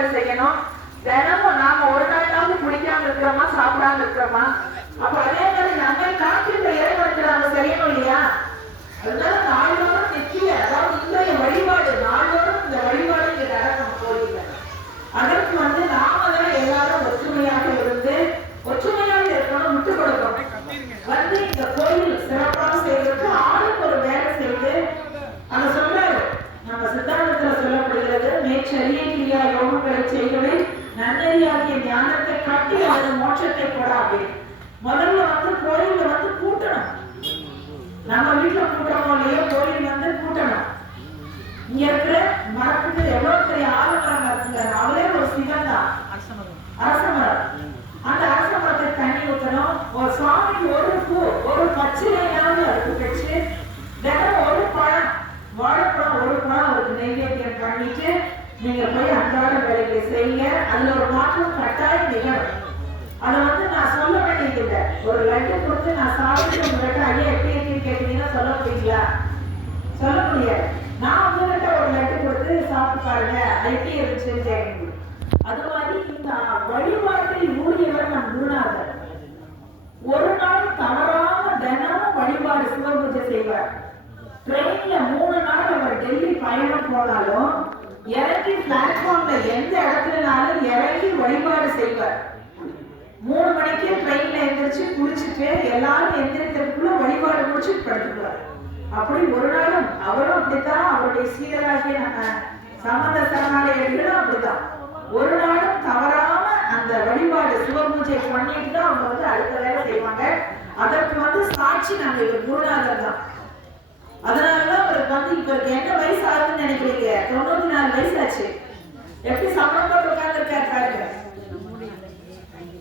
வழிபாடு செய்யணும். தினமும் நாம ஒரு நாளாவது குடிக்காம இருக்கிறோமா, சாப்பிடாம இருக்கிறோமா? அப்ப அதே மாதிரி நம்மை காக்கின்ற இறைவனுக்கு நாம செய்யணும் இல்லையா? அதனால நாள்தோறும் நித்திய, அதாவது இன்றைய வழிபாடு, நாள்தோறும் இந்த வழிபாடு இங்க நடக்கும் கோயில்ல. அதற்கு நாம தான் எல்லாரும் ஒற்றுமையாக இருந்து ஒற்றுமையாக இருக்கணும், விட்டு கொடுக்கணும். இந்த கோயில் சிறப்பாக செய்வதற்கு ஆளுக்கு ஒரு வேலை செய்து அதை சொல்றாரு. நம்ம சித்தாந்தத்துல சொல்லப்படுகிறது, மேற்சரிய கிரியா யோகங்களை செய்வதை நன்னறியாகிய ஞானத்தை காட்டி அது மோட்சத்தை கொடாது. முதல்ல கோயில்ல கூட்டணும். நம்ம வீட்டுல கூட்டணும் இல்லையோ, கோயில் கூட்டணும். இங்க இருக்கிற மரத்துக்கு எவ்வளவு பெரிய ஆலமரம் இருக்குங்க, அவரே ஒரு சிவன் தான், அரச மரம். அந்த அரச மரத்துக்கு தண்ணி ஊற்றணும். ஒரு சுவாமிக்கு ஒரு பூ, ஒரு பச்சிலையாவது அதுக்கு வச்சு தினம் ஒரு பழம், வாழைப்பழம் ஒரு பழம் அவருக்கு நெய்வேத்தியம் பண்ணிட்டு நீங்க போய் அன்றாட வேலைகளை செய்யுங்க. அதுல ஒரு மாற்றம் கட்டாயம் நிகழும். அதை நான் சொல்ல வேண்டியதில்லை. ஒரு லட்டு கொடுத்து நான் சாப்பிட்டு உங்கள்கிட்ட ஐயா எப்படி இருக்குன்னு கேட்டீங்கன்னா சொல்ல முடியுங்களா? சொல்ல முடியாது. நான் உங்ககிட்ட ஒரு லட்டு கொடுத்து சாப்பிட்டு பாருங்க எப்படி இருந்துச்சுன்னு கேட்க. அது மாதிரி இந்த வழிபாட்டில் ஊழியவர் நம் குருநாதர் ஒரு நாள் தவறாம தினமும் வழிபாடு சிவபூஜை செய்வார். ட்ரெயின்ல 3 நாள் அவர் டெல்லி பயணம் போனாலும் இறங்கி பிளாட்ஃபார்ம்ல எந்த இடத்துலனாலும் இறங்கி வழிபாடு செய்வார். 3 மணிக்கு ட்ரெயின்ல எந்திரிச்சு குளிச்சுட்டு எல்லாரும் எந்திரிக்கிறதுக்குள்ள வழிபாடு முடிச்சுட்டு படுத்துக்குவார். அப்படி ஒரு நாளும் அவரும் அப்படித்தான், அவருடைய சீடராகிய நம்ம சம்பந்த சரணாலயர்களும் அப்படித்தான். ஒரு நாளும் தவறாம அந்த வழிபாடு சிவபூஜை பண்ணிட்டு தான் அவங்க அடுத்த வேலை செய்வாங்க. அதற்கு சாட்சி நம்ம இவர் குருநாதர் தான். அதனாலதான் அவருக்கு இப்ப என்ன வயசு ஆகுதுன்னு நினைக்கிறீங்க? 94 வயசு ஆச்சு. எப்படி சம்பளம் போட்டு உட்கார்ந்துருக்காரு பாருங்க.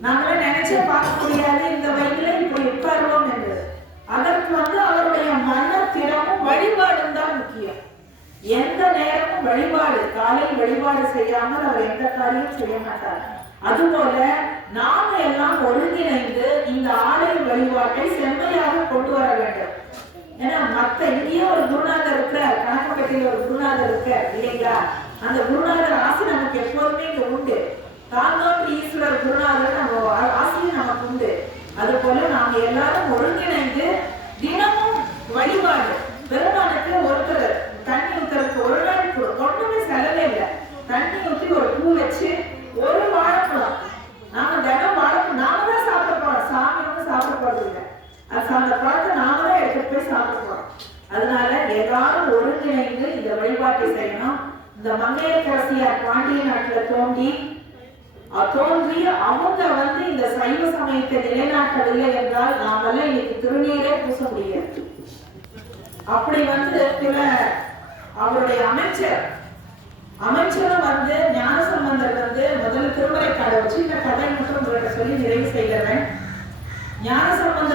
நாங்களே நினைச்சே பார்க்க முடியாது இந்த வயதுல இப்படி உட்காருவோம் என்று. அதற்கு அவருடைய மன திறமும் வழிபாடும் தான் முக்கியம். எந்த நேரமும் வழிபாடு, காலையில் வழிபாடு செய்யாமல் அவர் எந்த காரியம் செய்ய மாட்டார். அதுபோல நாம எல்லாம் ஒருங்கிணைந்து இந்த ஆலய வழிபாட்டை செம்மையாக கொண்டு வர வேண்டும். ஏன்னா மத்த இங்கேயே ஒரு குருநாதர் இருக்கிற, கணக்கம்பட்டியில் ஒரு குருநாதர் இருக்க இல்லைங்களா? அந்த குருநாதர் ஆசை நமக்கு எப்போதுமே இங்க உண்டு. தாந்தோன்றி ஈஸ்வரர் குருநாதர் நம்ம ஆசையும் நமக்கு உண்டு. அது போல நாம எல்லாரும் ஒருங்கிணைந்து தினமும் வழிபாடு. பெருமானுக்கு ஒருத்தர் தண்ணி ஊத்துறதுக்கு ஒரு நாள் ஒண்ணுமே செலவே இல்லை. தண்ணி ஊற்றி ஒரு பூ வச்சு ஒரு வாழைப்பழம், நாம தினம் வாழைப்பழம் நாம தான் சாப்பிட போறோம். சாமி சாப்பிட போறது இல்லை. அந்த பழத்தை நாம தான் எடுத்துட்டு போய் சாப்பிட போறோம். அதனால எல்லாரும் ஒருங்கிணைந்து இந்த வழிபாட்டை செய்யணும். இந்த மங்கையரசியார் பாண்டிய நாட்டுல தோன்றி அவங்க இந்த சைவ சமயத்தை நிலைநாட்டவில்லை என்றால் நாமெல்லாம் இன்னைக்கு திருநீரே பூச முடியாது. அப்படி சில அவருடைய அமைச்சரும் ஞானசம்பந்தர் முதல்ல திருமறை காடை வச்சு இந்த கதை மட்டும் உங்கள்கிட்ட சொல்லி நிறைவு செய்கிறேன். ஞானசம்பந்தர்